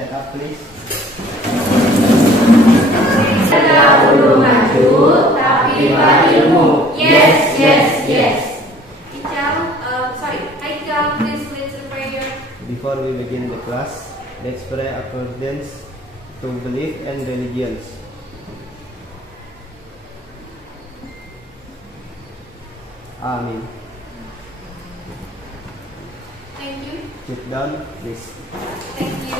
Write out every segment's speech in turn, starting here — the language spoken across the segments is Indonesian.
stand up please. Dahulu maju, tapi ilmu. Yes, yes, yes. Ical, please lead the prayer. Before we begin the class, let's pray according to belief and religions. Amen. Thank you. Sit down, please. Thank you.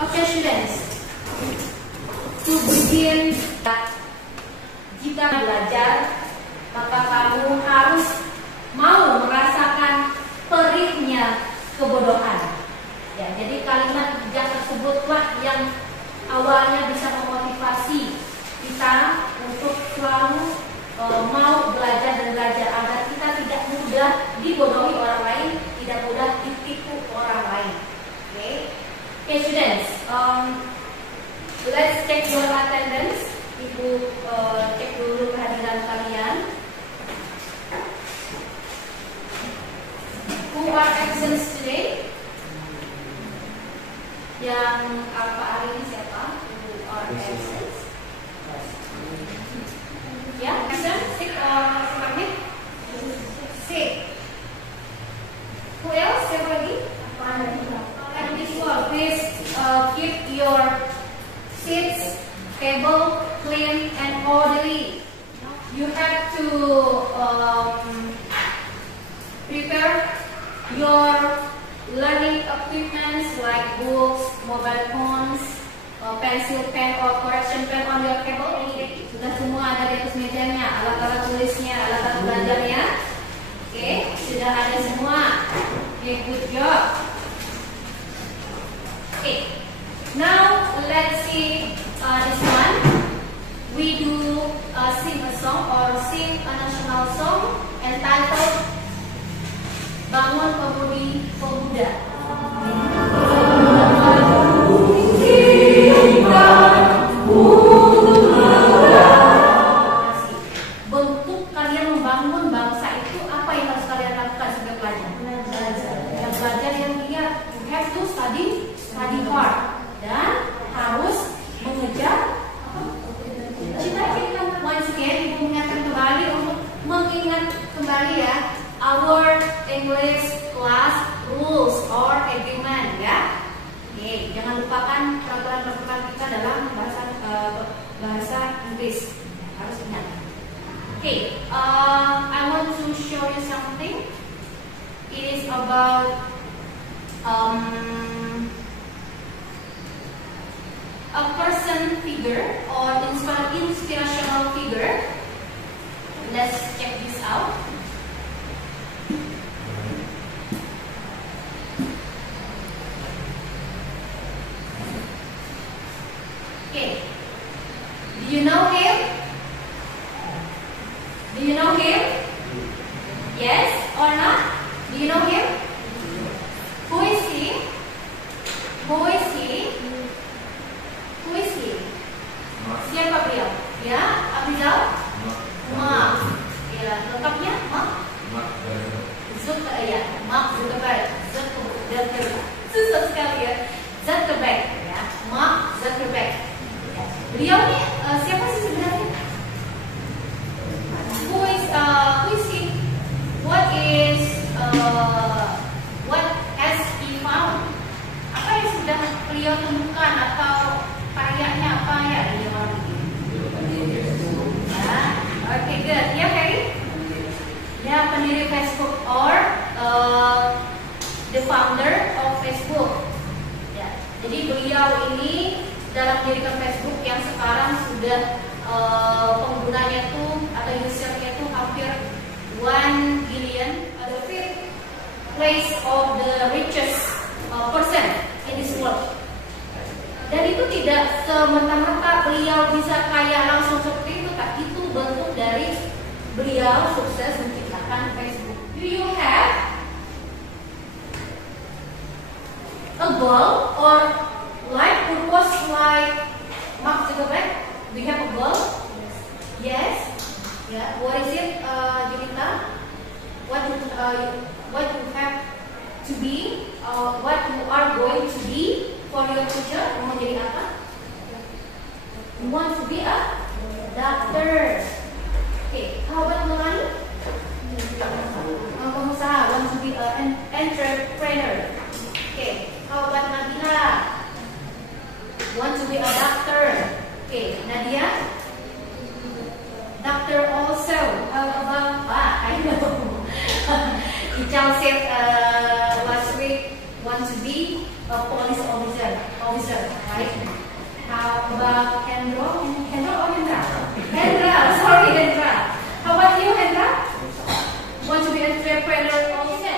Okay, students. To begin, jika belajar, maka kamu harus mau merasakan perihnya kebodohan. Ya, jadi kalimat bijak tersebutlah yang awalnya bisa memotivasi kita untuk selalu mau belajar dan belajar agar kita tidak mudah dibodohi orang lain, tidak mudah ditipu orang lain. Okay, students, let's check your attendance. Ibu cek dulu kehadiran kalian. Who are absent today? Yang apa hari ini siapa? Who are absent? Ya, absent, sick or permit? Sick. Who else? Siapa lagi? Please keep your seats, table clean and orderly. You have to prepare your learning equipments like books, mobile phones, pencil, pen, or correction pen on your table. Sudah semua ada di atas mejanya, alat-alat tulisnya, alat-alat belajarnya. Oke, sudah ada semua. Okay, good job. Okay, now let's see this one. We do sing a song or sing a national song entitled Bangun Pemudi Pemuda. Bentuk kalian membangun bangsa itu apa yang harus kalian lakukan sebagai pelajar? Yang belajar yang lihat, you have to study hard dan harus mengejar cita-cita. Once again, ibu mengingatkan kembali untuk mengingat kembali ya our English class rules or agreement ya. Oke, jangan lupakan peraturan-peraturan kita dalam bahasa Inggris. Harus ingat. Oke, I want to show you something. It is about a person figure or inspirational figure. Let's check this out. Okay, do you know him? Do you know him? Yes or not? Do you know him? Who is he? Who is he? Who is he? Siapa beliau? Ya, Abizal? Mark. Ya, lengkapnya Mark? Mark Zuckerberg. Susah sekali ya. Zuckerberg, ya. Mark Zuckerberg. Beliau ini siapa sih sebenarnya? Who is he? What has he found? Apa yang sudah beliau temukan atau karyanya apa ya ini orang ini? Okay, good. Ya, Ferry? Dia pendiri Facebook or the founder of Facebook. Ya, jadi beliau ini dalam mendirikan Facebook yang sekarang sudah penggunanya tuh atau usernya tuh hampir 1 billion. The fifth place of the richest person in this world. Dan itu tidak semata-mata beliau bisa kaya langsung seperti itu, tak itu bentuk dari beliau sukses menciptakan Facebook. Do you have a goal or life purpose like Mark Zuckerberg? Do you have a goal? Yes. Yeah. What is it, Junita? What you have to be? what you are going to be for your future. Mau jadi apa? You want to be a doctor. Okay, how about Melanie? Pengusaha, want to be an entrepreneur. Okay, how about Nabila? Want to be a doctor. Okay, Nadia? Doctor also. How about I know. Ichal said last week want to be a police officer, right? How about Hendra or Hendra? Hendra, sorry Hendra. How about you Hendra? Want to be entrepreneur also?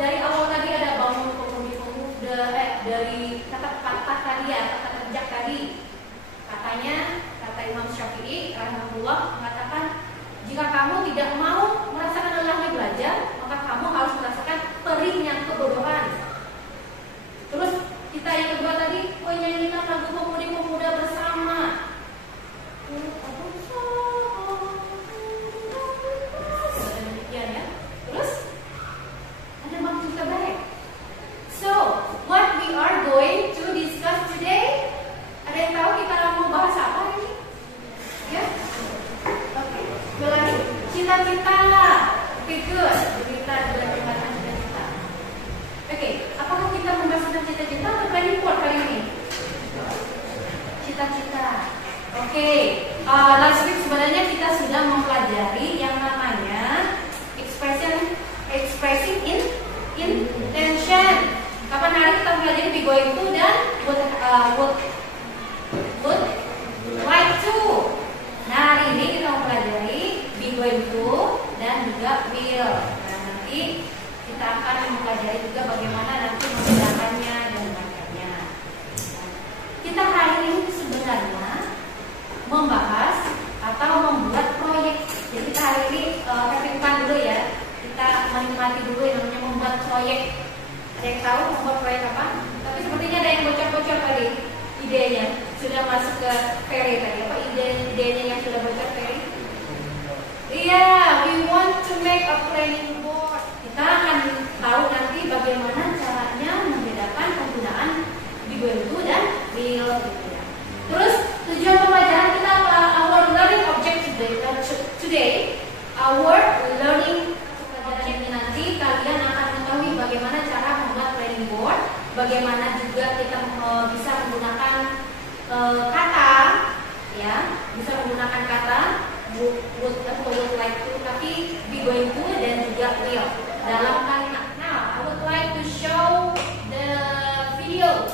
Dari awal tadi ada bangun pemuda, dari kata-kata tadi ya, kata kerja tadi. Katanya, kata Imam Syafi'i rahimahullah mengatakan, jika kamu tidak mau merasakan lelahnya belajar, maka kamu harus merasakan perihnya kebodohan. Terus kita yang kedua tadi menyanyikan lagu pemuda-pemuda bersama. Demikian ya. Terus ada maksud juga baik. So, what we are going to discuss today? Ada yang tahu kita mau bahas apa ini? Ya? Oke. Lagi cita-cita. Oke, good. Kita belajar cita-cita. Oke, apakah kita membahas tentang cita-cita atau planning board kali ini? Cita-cita. Oke. Last week sebenarnya kita sudah mempelajari yang namanya expressing intention. Kapan hari kita mempelajari be going to dan would like to. Nah, hari ini kita mempelajari be going to dan juga will. Nah, nanti kita akan mempelajari juga bagaimana nanti membedakannya dan sebagainya. Kita hari ini sebenarnya membahas atau membuat proyek. Jadi kita hari ini aktifkan dulu ya. Kita menikmati dulu yang namanya membuat proyek. Ada yang tahu membuat proyek apa? Tapi sepertinya ada yang bocor-bocor tadi idenya. Sudah masuk ke Ferry tadi. Apa idenya yang sudah bocor Ferry? Iya, we want to make a planning board. Kita akan tahu nanti bagaimana caranya membedakan penggunaan be going to dan will gitu ya. Terus tujuan pembelajaran kita apa? Our learning objective today. Our learning objective ini nanti kalian akan mengetahui bagaimana cara membuat planning board, bagaimana juga kita bisa menggunakan kata, ya, bisa menggunakan kata would atau would like to, tapi be going to dan juga will dalam kalimat. Now, I would like to show the video.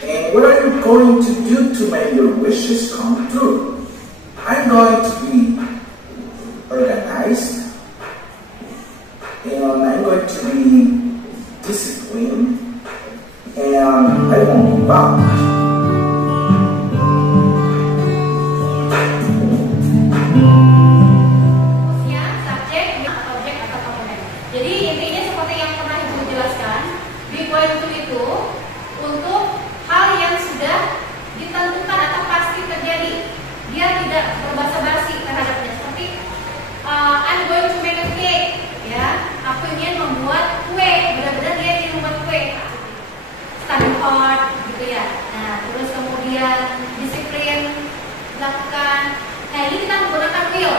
And what are you going to do to make your wishes come true? I'm going to be organized, and I'm going to be disciplined, and I won't give up. Subjek, objek atau komponen. Jadi intinya seperti yang pernah Ibu jelaskan, be going to itu untuk hal yang sudah ditentukan atau pasti terjadi. Dia tidak berbasa-basi terhadapnya. Seperti I'm going to make a cake, ya. Aku ingin membuat kue. Benar-benar dia ingin membuat kue. Study hard, gitu ya. Nah, terus kemudian disiplin lakukan. Nah, ini kita menggunakan will.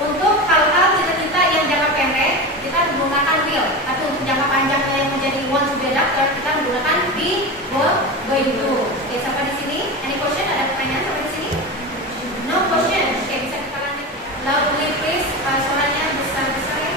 Untuk hal-hal cita-cita yang jangka pendek, kita menggunakan will. Tapi untuk jangka panjang yang menjadi want to be a doctor, kita menggunakan be going to. Oke, sampai di sini. Any question? Ada pertanyaan sampai di sini? No question. Oke, bisa kita lanjut. Loudly please. Suaranya besar-besar ya.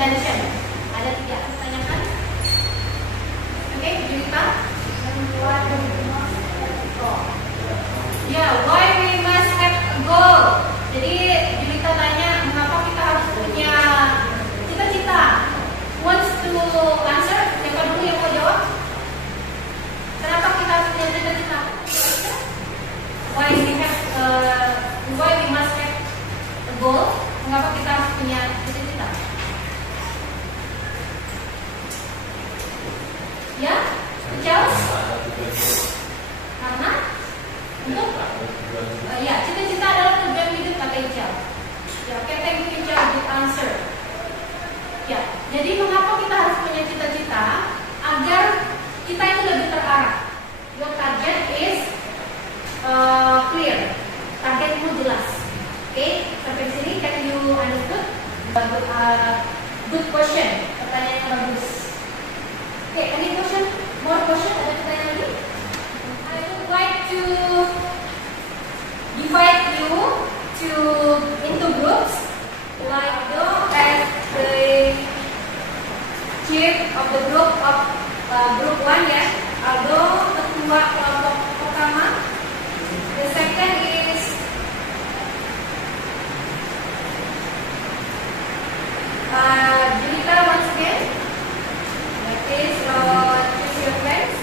intention. Ada 3 pertanyaan. Oke, Julita. Ya, why we must have a goal. Jadi Julita tanya mengapa kita harus punya cita-cita. Wants to answer? Siapa dulu yang mau jawab? Kenapa kita harus punya cita-cita? Why we must have a goal? Mengapa kita harus punya cita-cita? Ya, Charles? Karena untuk ya, cita-cita adalah tujuan hidup, kata Ical. Ya, oke, thank you Ical, good answer. Ya, jadi mengapa kita harus punya cita-cita? Agar kita itu lebih terarah. Your target is clear, targetmu jelas. Oke, sampai di sini can you understood? Good question, pertanyaan yang bagus. Oke, any question? More question? Ada pertanyaan lagi? I would like to divide you into groups, like as the chief of the group of group 1 ya. Aldo ketua kelompok pertama. The second is Julita once again. That is choose your friends.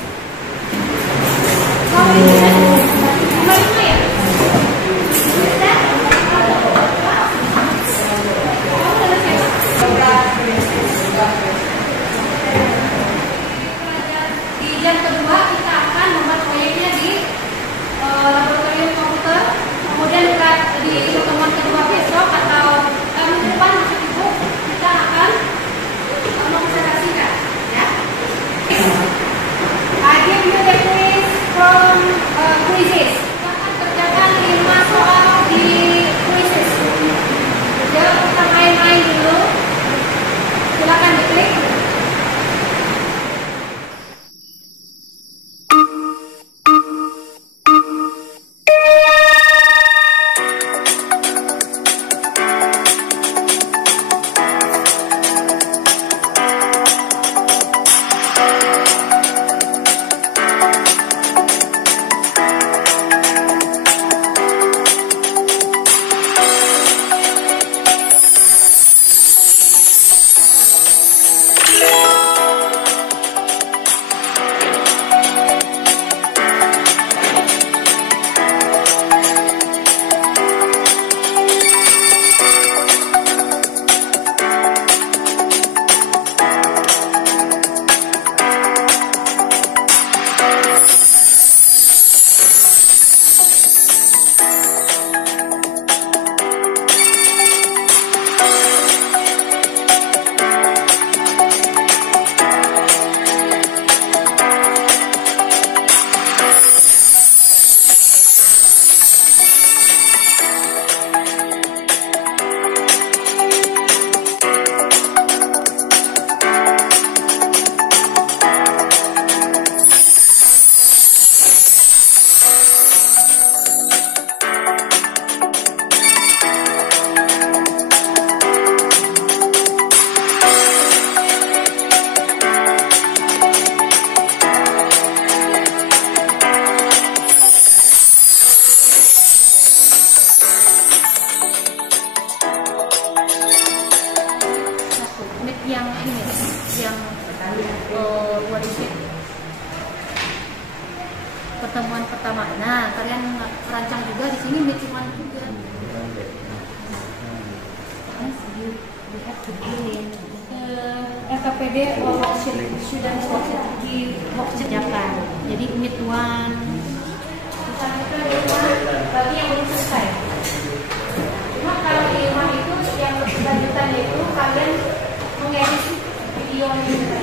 How is it? Very clear. Is that? Di jam kedua kita akan membuat proyeknya di laboratorium komputer. Kemudian di pertemuan kedua besok atau minggu depan masuk ibu kita akan mempresentasikan. Ya. I give you the quiz from quizzes. Kita akan kerjakan 5 soal di quizzes. Jadi kita main-main dulu. Silakan diklik. Pertemuan pertama. Nah, kalian rancang juga di sini meet one juga. RKPD student worksheet Japan. Jadi meet one. Bagi yang belum selesai. Cuma kalau di rumah itu yang lanjutannya itu kalian mengedit videonya.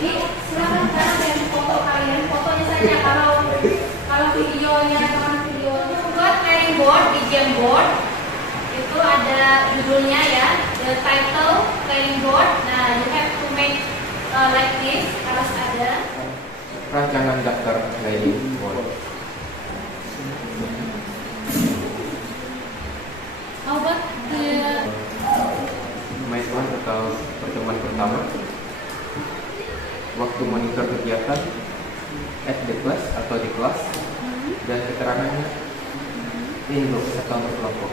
Jadi silakan kalian foto kalian, fotonya saja. Kalau videonya buat training board di Jamboard itu ada judulnya ya, the title training board. Nah, you have to make like this, harus ada rancangan daftar training board. How about the pertemuan atau pertemuan pertama, waktu monitor kegiatan, at the class atau di kelas, dan keterangannya in group atau berkelompok.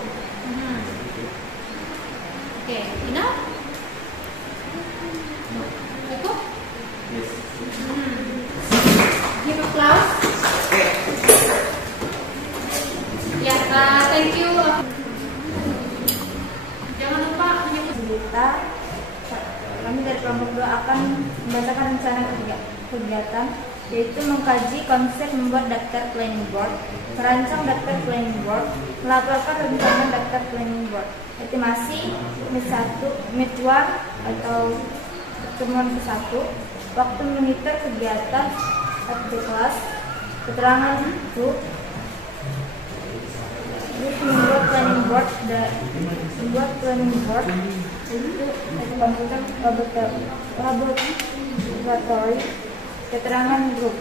Oke, enough? No. Cukup? Yes. Give applause. Ya, thank you. Jangan lupa kita, kami dari kelompok 2 akan membacakan rencana kegiatan, yaitu mengkaji konsep membuat daftar planning board, merancang daftar planning board, melaporkan rencana daftar planning board, estimasi meet 1 atau pertemuan ke-1, waktu monitor kegiatan at the class, keterangan grup, membuat planning board itu komputer laboratori, keterangan grup.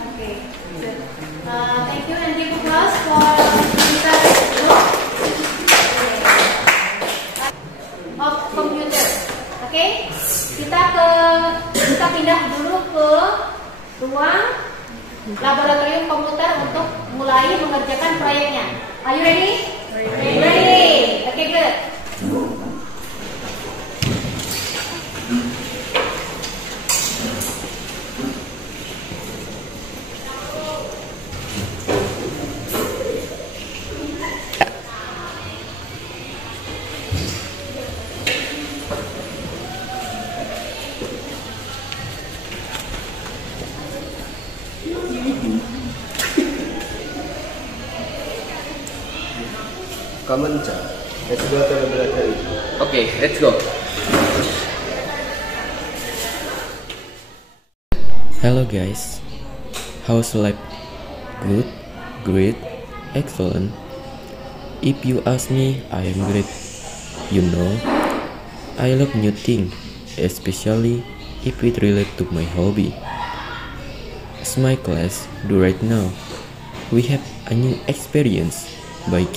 Oke, good. Thank you and give applause for Mr. Group of Computer. Oke, kita pindah dulu ke ruang laboratorium komputer untuk mulai mengerjakan proyeknya. Are you ready? Ready. Okay, good. Common chat. Let's go to laboratory. Okay, let's go. Hello guys, how's life? Good, great, excellent. If you ask me, I am great. You know, I love new things, especially if it relates to my hobby. As my class do right now, we have a new experience by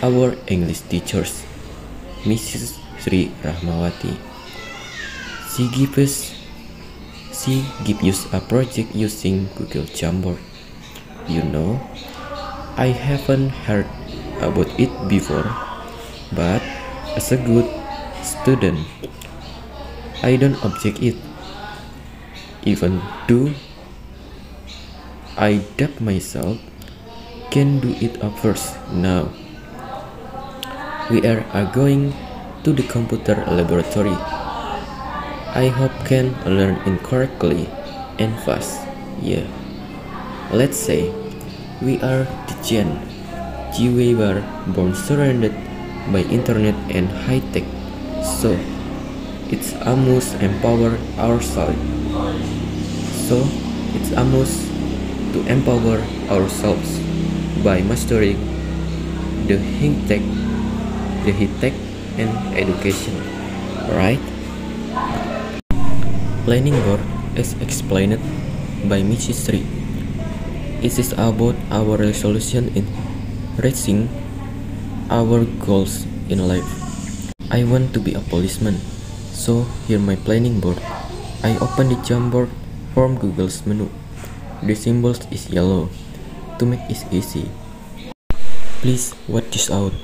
our English teachers, Mrs. Sri Rahmawati. She gives us a project using Google Jamboard. You know, I haven't heard about it before, but as a good student, I don't object it, even though I doubt myself can do it at first. Now we are going to the computer laboratory. I hope can learn incorrectly and fast. Yeah, let's say we are the Gen Z. We were born surrounded by internet and high tech, so it's almost empower ourselves. By mastering the high tech and education, right? Planning board is explained by Mrs. Sri. It is about our resolution in reaching our goals in life. I want to be a policeman, so here my planning board. I open the Jamboard from Google's menu. The symbol is yellow. To make it easy, please watch this out.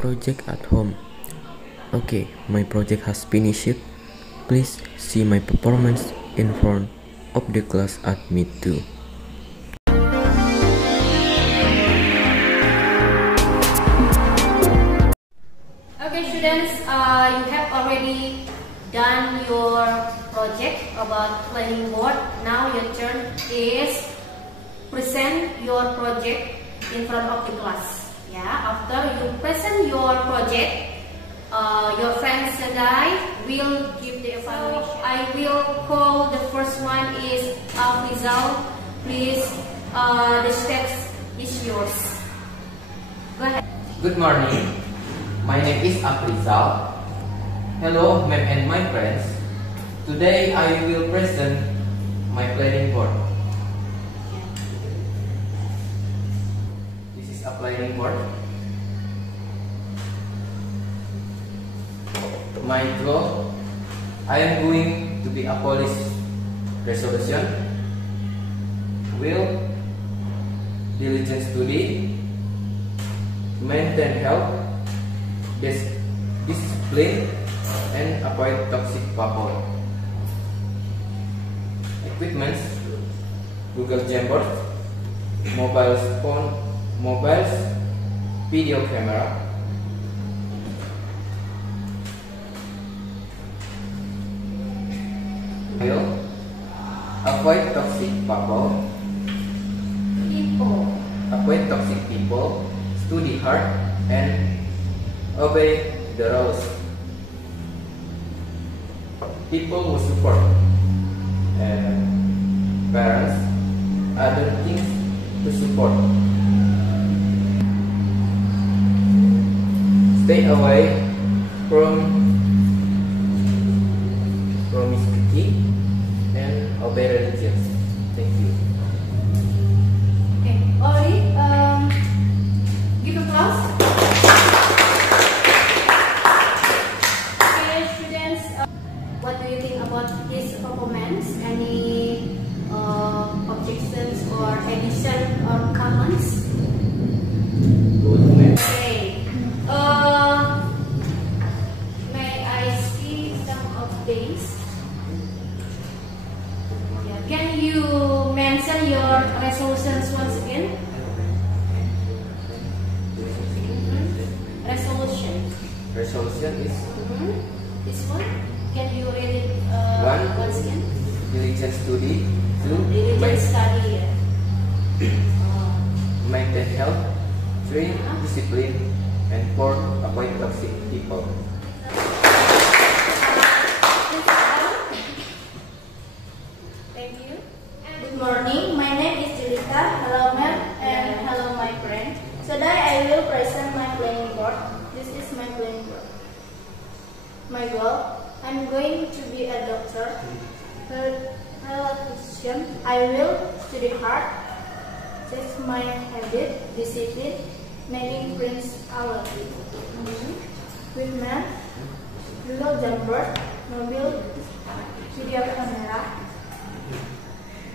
project at home. Okay, my project has finished. Please see my performance in front of the class at Meet 2. Okay, students, you have already done your project about planning board. Now your turn is present your project in front of the class. Yeah, after you present your project, your friends and I will give the evaluation. So I will call the first one is Afrizal. Please, the steps is yours. Go ahead. Good morning. My name is Afrizal. Hello, ma'am and my friends. Today I will present my planning board. This is a planning board. My goal, I am going to be a police resolution, will, diligent study, maintain health, discipline, and avoid toxic people. Equipments, Google Jamboard, mobile phone, mobiles, video camera. Will avoid toxic people. Avoid toxic people, study hard, and obey the rules. People who support parents, other things to support. Stay away from promiscuity and obey religions. Thank you. Okay, Ori, give applause. Okay, students, what do you think about his performance? Any objections or addition or comments? Okay. May I see some of these? Yeah. Can you mention your resolutions once again? Resolution is This one? Can you read it One. once again? diligent study, two, Diligent study. maintain health, three, discipline, and four, avoid toxic people. Thank you. Good morning, my name is Julita. Hello ma'am and hello my friend. Today I will present my planning board. This is my planning board. My goal, I'm going to be a doctor. Politician, I will study hard. Test my habit, discipline, making friends our with man, Google Jamboard, mobile, video camera,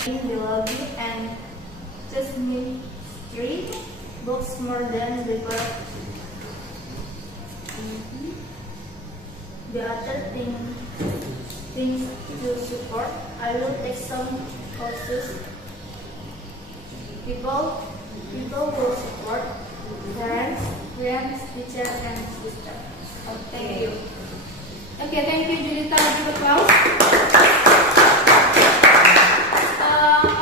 in the lobby and just me 3 books more than before. The other things to support, I will take some courses. People will support parents, friends, teachers, and sisters. Thank you. Okay, thank you, Julita. Give applause.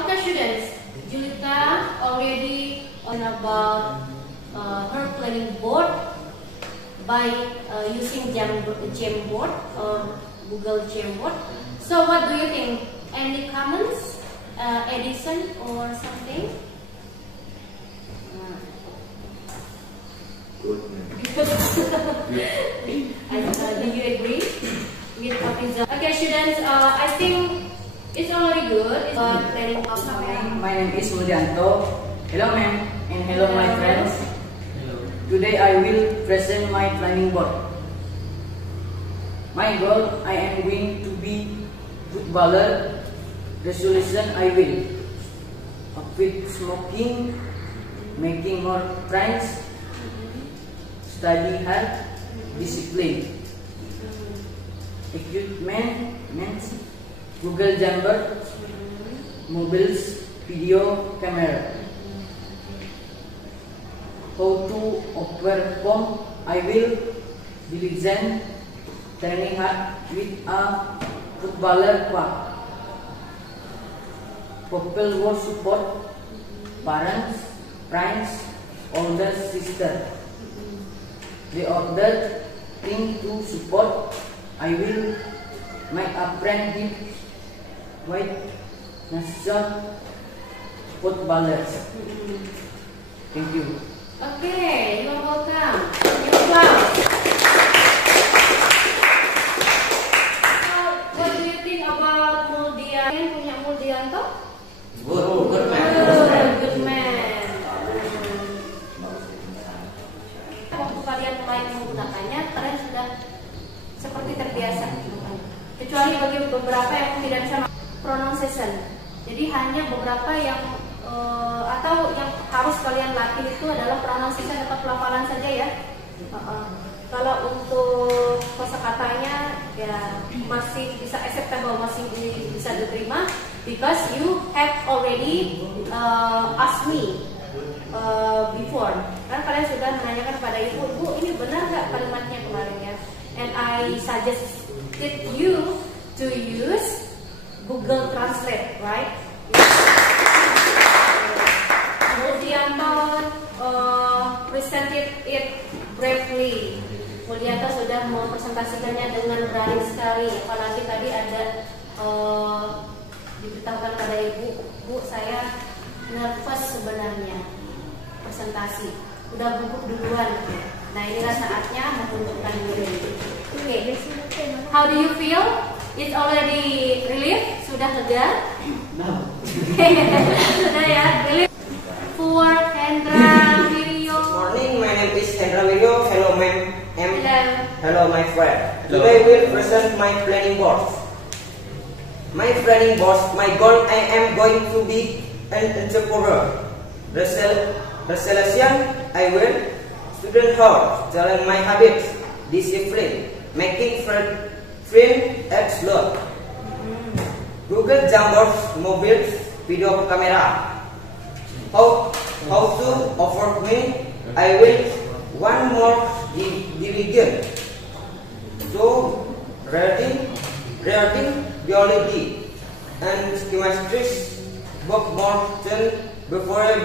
Okay, students. Julita already on about her planning board by using Jamboard or Google Jamboard. So, what do you think? Any comments, addition, or something? Good. Do you agree with what is okay, students? I think it's already good. Planning of My name is Mudianto. Hello ma'am and hello my friends. Today I will present my planning board. My goal, I am going to be footballer. Resolution, I will quit smoking, making more friends, study hard, discipline. Equipment means Google Jamboard, mobiles, video camera. How to overcome? I will diligent training hard with a footballer club. People will support parents, friends, older sister. The other thing to support, I will make a friend with national footballers. Thank you. Okay, you're welcome. Your applause. So, what do you think about Muldian? Punya Muldianto? Good man. Good man. Waktu kalian mulai menggunakannya, kalian sudah seperti terbiasa. Kecuali bagi beberapa yang tidak bisa pronunciation. Jadi hanya beberapa yang atau yang harus kalian latih itu adalah pronunciation atau pelafalan saja ya. Kalau untuk kosakatanya ya masih bisa acceptable, masih bisa diterima because you have already asked me before. Kan kalian sudah menanyakan kepada ibu, ini benar nggak kalimatnya kemarin ya? And I suggested you to use Google Translate, right? Muldianto presented it bravely. Muldianto sudah mempresentasikannya dengan berani sekali. Apalagi tadi ada diberitahukan pada ibu, Bu, saya nervous sebenarnya presentasi. Udah gugup duluan. Nah, inilah saatnya mengundurkan diri. Oke. How do you feel? It's already relief? Sudah lega? No. Sudah ya, relief. For Hendra Wiryo. Morning, my name is Hendra Wiryo. Hello, ma'am. Hello. Hello, my friend. Hello. Today I will present my planning board. My planning board, my goal, I am going to be an entrepreneur. Resolution, I will student hard, telling my habits, discipline, making friend explode. Google Jamboard, mobiles, video camera. How to offer me? I will one more division. So reading biology and chemistry book more than before.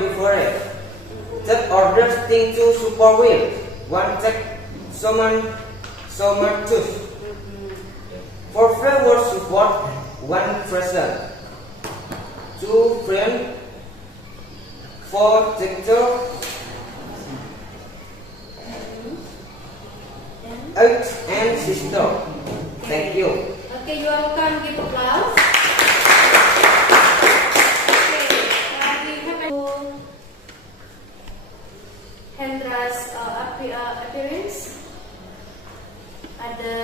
That orders thing to super wheel. One check summer tooth. For favor support one person. Two friend. For sector 8 and sister. Thank you. Okay, you are welcome. Give applause. Okay, we have Hendra's appearance. Ada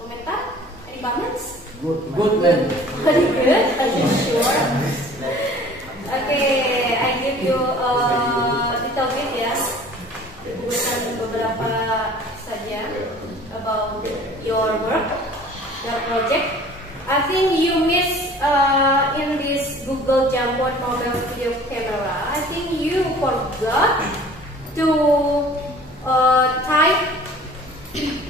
komentar? Any comments? Good man. Very good. Are you sure? Okay, I give you little bit ya, bukan beberapa saja about your work, your project. I think you miss in this Google Jamboard mobile video camera. I think you forgot to type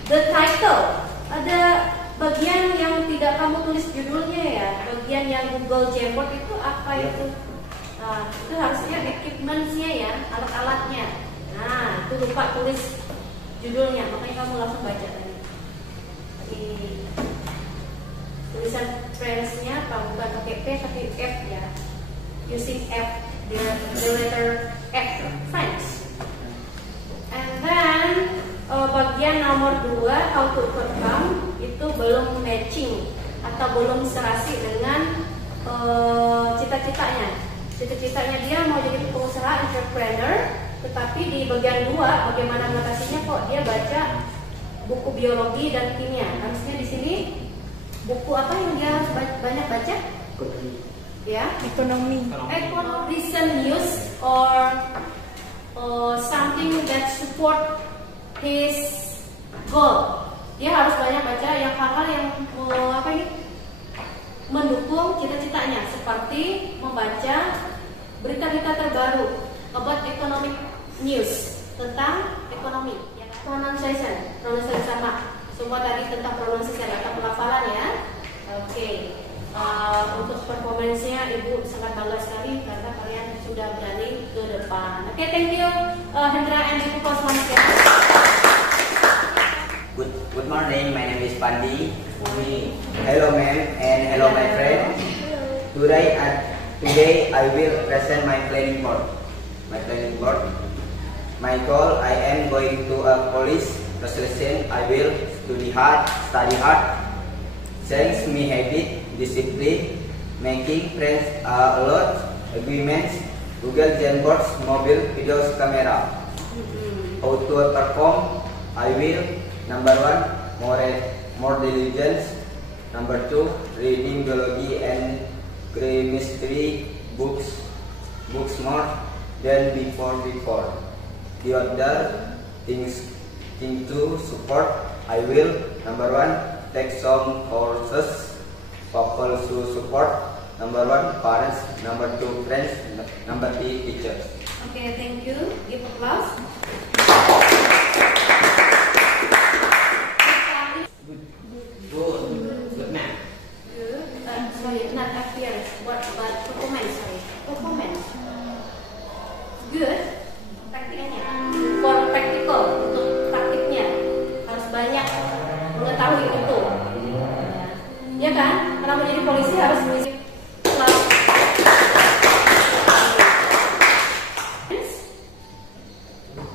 the title. Ada bagian yang tidak kamu tulis judulnya ya, bagian yang Google Jamboard itu apa itu? Nah, itu harusnya equipment-nya ya, alat-alatnya. Nah, itu lupa tulis judulnya, makanya kamu langsung baca tadi. Tulisan friends-nya bukan pakai P tapi F ya. Using F, the letter F, friends. And then bagian nomor 2, how to overcome, itu belum matching atau belum serasi dengan cita-citanya. Cita-citanya dia mau jadi pengusaha entrepreneur, tetapi di bagian 2 bagaimana notasinya kok dia baca buku biologi dan kimia. Harusnya di sini buku apa yang dia harus banyak baca? Ya, Ekonomi. recent news or something that support his goal. Dia harus banyak baca yang hal-hal yang mendukung cita-citanya, seperti membaca berita-berita terbaru about economic news, tentang ekonomi. Pronunciation sama. Semua tadi tentang pronunciation atau pelafalan ya. Oke. Untuk performance-nya Ibu sangat bangga sekali karena kalian sudah berani ke depan. Oke, thank you Hendra and Ibu Kosman. Good morning, my name is Pandi. Hello ma'am and hello my friend. Today I will present my planning board. My goal, I am going to a police station. I will study hard. Thanks me habit, discipline, making friends a lot, agreements, Google Jamboards, mobile videos, camera. How to perform? I will, number 1, more diligence. Number 2, reading biology and chemistry books more than before. The other things to support, I will, number 1, take some courses. People to support, number 1, parents, number 2, friends, number 3, teachers. Okay, thank you. Give applause. Good man. Good. Sorry, not appearance. What about performance? Performance. Good. Praktiknya. For practical, untuk praktiknya harus banyak mengetahui itu. Ya kan? Karena menjadi polisi harus mengisi kelas.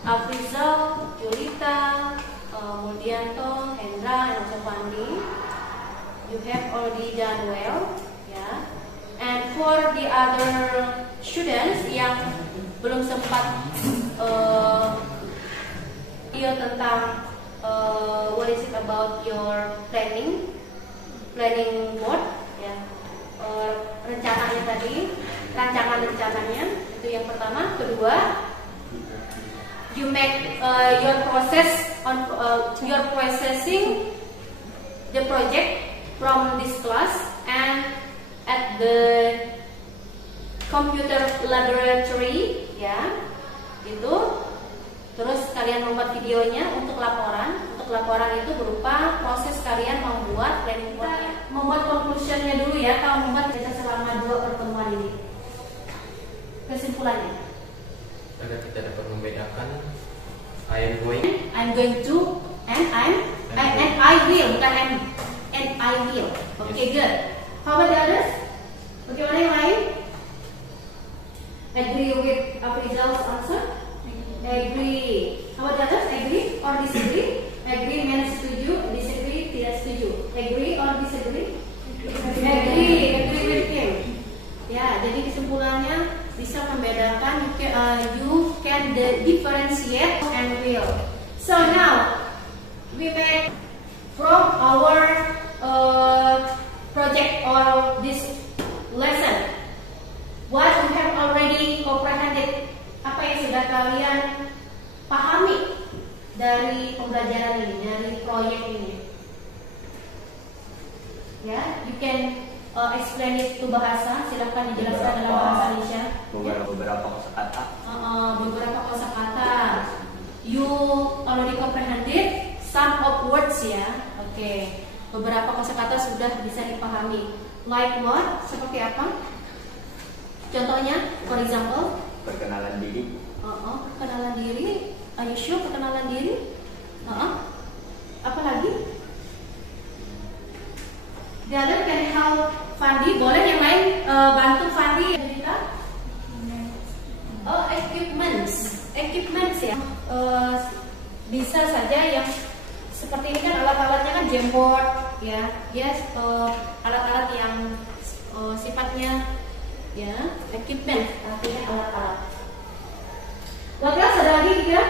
Afrizal, Julita, Muldianto, Hendra, and also Pandi. You have already done well, ya. And for the other students yang belum sempat tentang what is it about your planning board, ya. Rencananya tadi, rancangannya itu yang pertama. Kedua, you make your processing the project from this class and at the computer laboratory, ya, itu. Terus kalian membuat videonya untuk laporan. Untuk laporan itu berupa proses kalian membuat planning boardnya. Membuat conclusionnya dulu ya, kalau membuat kita selama 2 pertemuan ini. Kesimpulannya. Agar kita dapat membedakan I'm going to and I will, bukan and I will. Okay, good. How about the others? Bagaimana yang lain? Agree with Afrizal's answer? Agree. How about the others? Agree or disagree? Agree means setuju, disagree tidak setuju. Agree or disagree? Agree with him. Ya, jadi kesimpulannya bisa membedakan, you can differentiate and will. So now we make from our project or this lesson what we have already comprehended. Apa yang sudah kalian pahami dari pembelajaran ini, dari proyek ini? Ya, you can explain it to bahasa. Silahkan dijelaskan dalam bahasa Indonesia. Beberapa kosakata. Beberapa kosakata. You already comprehended some of words ya. Oke. Beberapa kosakata sudah bisa dipahami. Like what? Seperti apa? Contohnya, for example. Perkenalan diri. Perkenalan diri. Are you sure perkenalan diri? Apa lagi? The other can help Fandi. Boleh yang lain bantu Fandi cerita? Equipments ya. Bisa saja yang seperti ini kan, alat-alatnya kan Jamboard ya. Yes, alat-alat yang sifatnya ya equipment, artinya alat-alat. Oke, ada lagi kira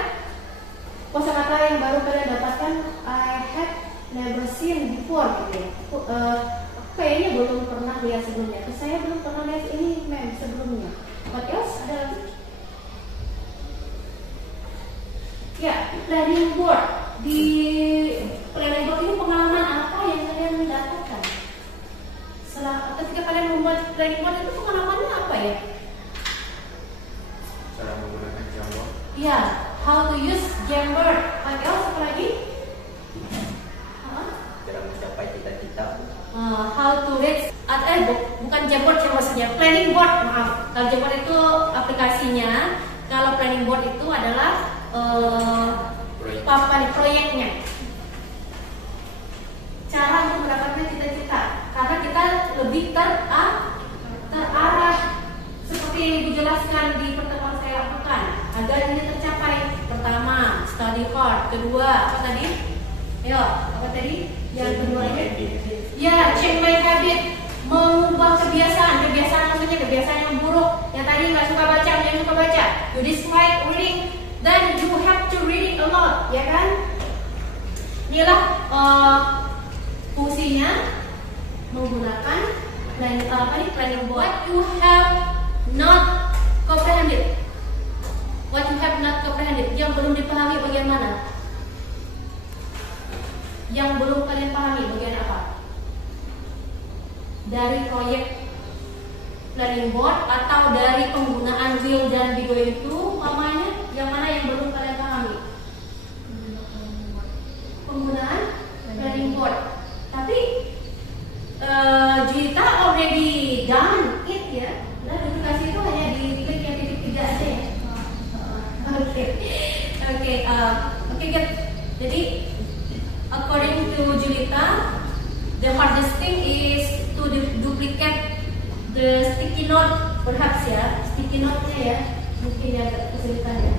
kosakata yang baru kalian dapatkan? I had never seen before gitu ya. Kayaknya belum pernah lihat sebelumnya. Saya belum pernah lihat ini mem sebelumnya. What else? Ada lagi? Ya, planning board. Di planning board ini pengalaman apa yang kalian dapatkan? Ketika kalian membuat planning board itu pengalamannya apa ya? Cara menggunakan Jamboard. Ya, how to use Jamboard. What else? Apa lagi? Cara mencapai cita-cita. How to reach bukan Jamboard ya maksudnya, planning board. Maaf, kalau Jamboard itu aplikasinya, kalau planning board itu adalah proyeknya. Cara untuk mendapatkan cita-cita, karena kita lebih terarah seperti yang dijelaskan di pertemuan saya lakukan agar ini tercapai. Pertama, study hard. Kedua, apa tadi? Ayo, apa tadi? Yang kedua ini? Ya, change my habit, mengubah kebiasaan. Kebiasaan maksudnya kebiasaan yang buruk. Yang tadi nggak suka baca, yang suka baca. You dislike reading, then you have to read it a lot, ya kan? Inilah fungsinya menggunakan planning board. What you have not comprehended. What you have not comprehended, yang belum dipahami bagian mana? Yang belum kalian pahami bagian apa? Dari proyek planning board atau dari penggunaan will dan be going to, mamanya yang mana yang belum kalian pahami? Penggunaan planning board. Tapi Juwita already done it ya. Nah, duplikasi itu hanya di klik yang titik 3 aja ya. Oke, good. Jadi according to Juwita, the hardest thing is to duplicate the sticky note, perhaps ya, sticky note-nya ya, mungkin ya agak kesulitan ya.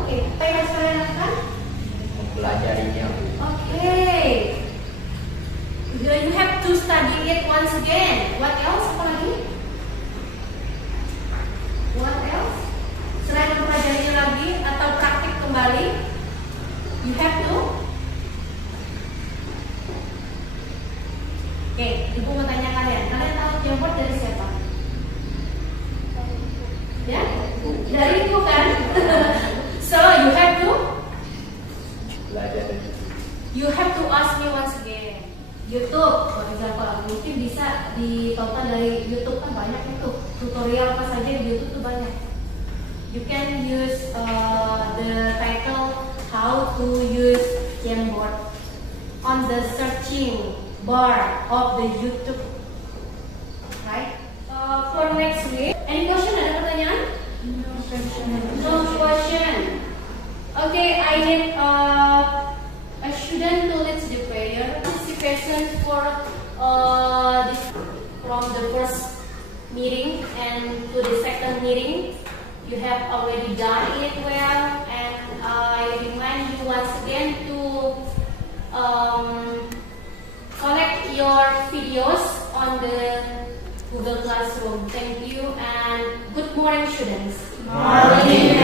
Oke, apa yang harus kalian lakukan? Mempelajarinya. Okay. You have to study it once again. What else? Apa lagi? What else? Selain mempelajarinya lagi atau praktik kembali, you have to. Oke, ibu mau tanya kalian. Kalian tahu Jamboard dari siapa? Ya, dari ibu kan? So you have to. Belajar dari You have to ask me once again. YouTube, for example, mungkin bisa ditonton dari YouTube, kan banyak itu tutorial apa saja di YouTube tuh banyak. You can use the title how to use Jamboard on the searching bar of the YouTube, right? For next week, any question? Ada pertanyaan? No question. No question. Okay, I need a student to lead the prayer. Participation for this from the first meeting and to the second meeting, you have already done it well, and I remind you once again to collect your videos on the Google Classroom. Thank you and good morning, students. Morning.